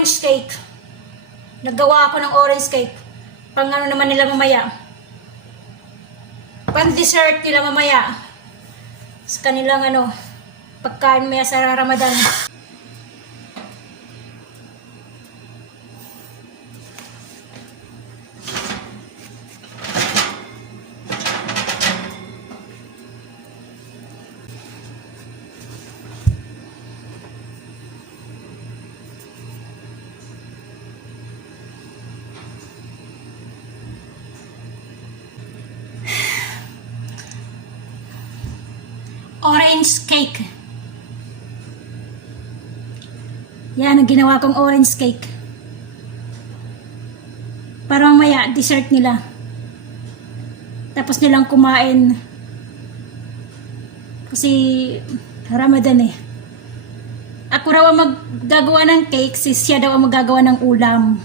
orange cake. Naggawa ako ng orange cake. Pang ano naman nila mamaya. Pang dessert nila mamaya. Sa kanilang ano, pagkain maya sa Ramadan. Orange cake. Yan ang ginawa kong orange cake. Para mamaya dessert nila. Tapos nilang kumain. Kasi Ramadan eh. Ako raw ang maggagawa ng cake, siya daw ang maggagawa ng ulam.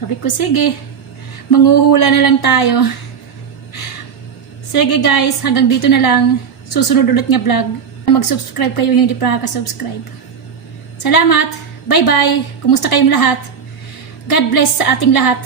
Sabi ko, sige. Manguhula na lang tayo. Sige guys, hanggang dito na lang. Susunod ulit nga vlog. Mag-subscribe kayo yung hindi pa nakaka-subscribe. Salamat! Bye-bye! Kumusta kayong lahat? God bless sa ating lahat.